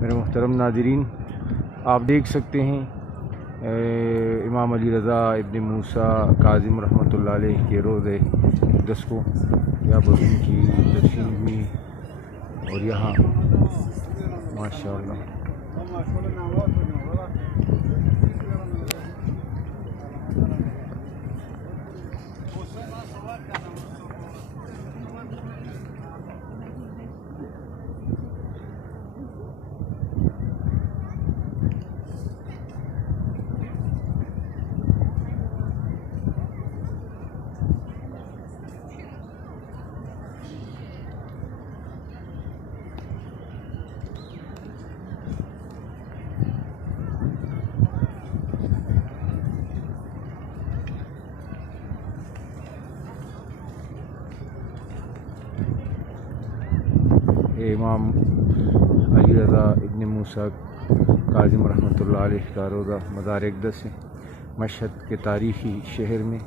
मेरे मोहतरम नाज़रीन, आप देख सकते हैं इमाम अली रज़ा इब्न मूसा काज़िम रहमतुल्लाह अलैह के रोज़े अक़दस को क्या बज़म की दर्शन हुई। और यहाँ माशाअल्लाह इमाम अली रज़ा इब्न मूसा काज़िम रहमतुल्लाह अलैह का रोज़ा मज़ार अक़दस है मशहद के तारीख़ी शहर में।